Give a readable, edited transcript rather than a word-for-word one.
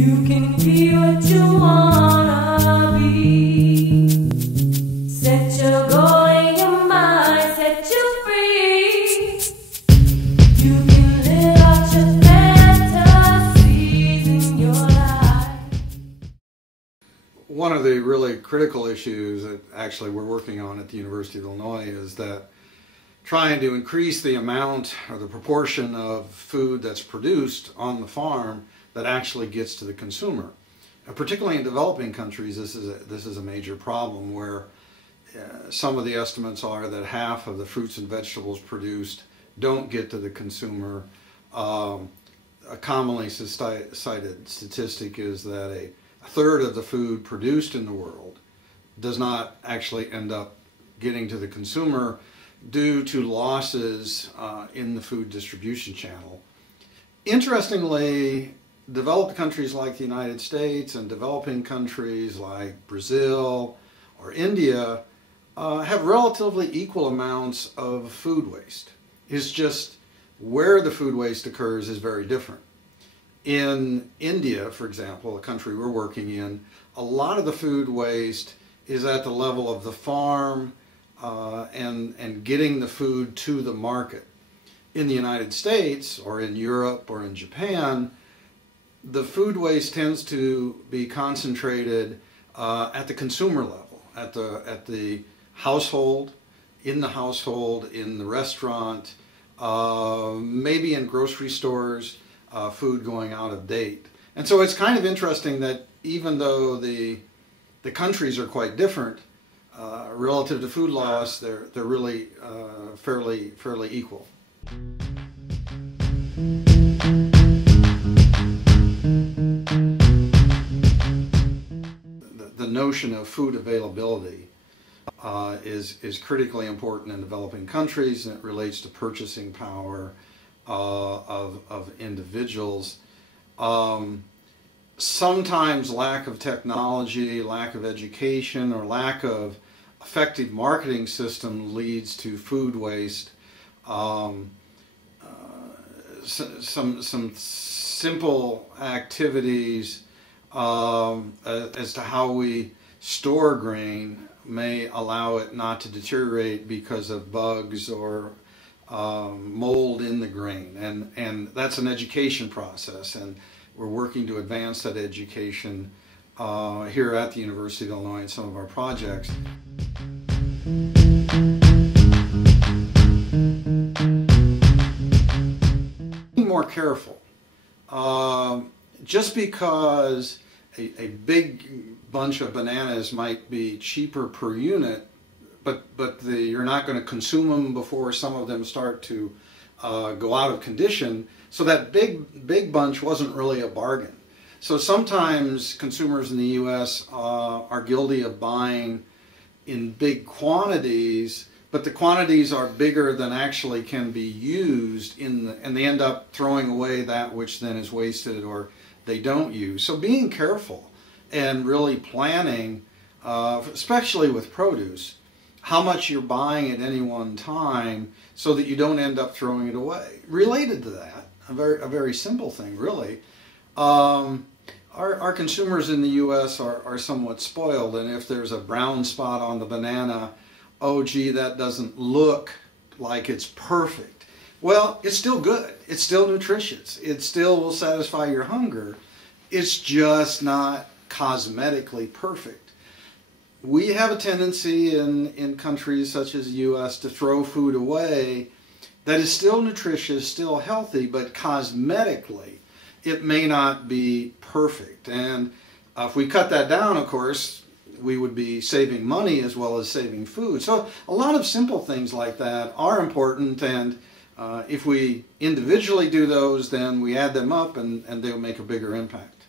You can be what you wanna be. Set your goal in your mind, set you free. You can live out your fantasies in your life. One of the really critical issues that actually we're working on at the University of Illinois is that trying to increase the amount or the proportion of food that's produced on the farm that actually gets to the consumer. And particularly in developing countries, this is a major problem where some of the estimates are that half of the fruits and vegetables produced don't get to the consumer. A commonly cited statistic is that a third of the food produced in the world does not actually end up getting to the consumer due to losses in the food distribution channel. Interestingly, developed countries like the United States and developing countries like Brazil or India have relatively equal amounts of food waste. It's just where the food waste occurs is very different. In India, for example, a country we're working in, a lot of the food waste is at the level of the farm and getting the food to the market. In the United States or in Europe or in Japan, the food waste tends to be concentrated at the consumer level, at the household, in the restaurant, maybe in grocery stores, food going out of date. And so it's kind of interesting that even though the countries are quite different, relative to food loss, they're really fairly equal. The notion of food availability is critically important in developing countries, and it relates to purchasing power of individuals. Sometimes lack of technology, lack of education, or lack of effective marketing system leads to food waste. Some simple activities as to how we store grain may allow it not to deteriorate because of bugs or mold in the grain, and that's an education process, and we're working to advance that education here at the University of Illinois in some of our projects. Be more careful. Just because a big bunch of bananas might be cheaper per unit, but you're not going to consume them before some of them start to go out of condition, so that big bunch wasn't really a bargain. So sometimes consumers in the U.S. Are guilty of buying in big quantities, but the quantities are bigger than actually can be used and they end up throwing away that which then is wasted or they don't use. So being careful and really planning, especially with produce, how much you're buying at any one time so that you don't end up throwing it away. Related to that, a very simple thing really, our consumers in the U.S. are somewhat spoiled, and if there's a brown spot on the banana, oh gee, that doesn't look like it's perfect. Well, it's still good. It's still nutritious. It still will satisfy your hunger. It's just not cosmetically perfect. We have a tendency in countries such as the U.S. to throw food away that is still nutritious, still healthy, but cosmetically it may not be perfect. And if we cut that down, of course, we would be saving money as well as saving food. So a lot of simple things like that are important, and if we individually do those, then we add them up and they'll make a bigger impact.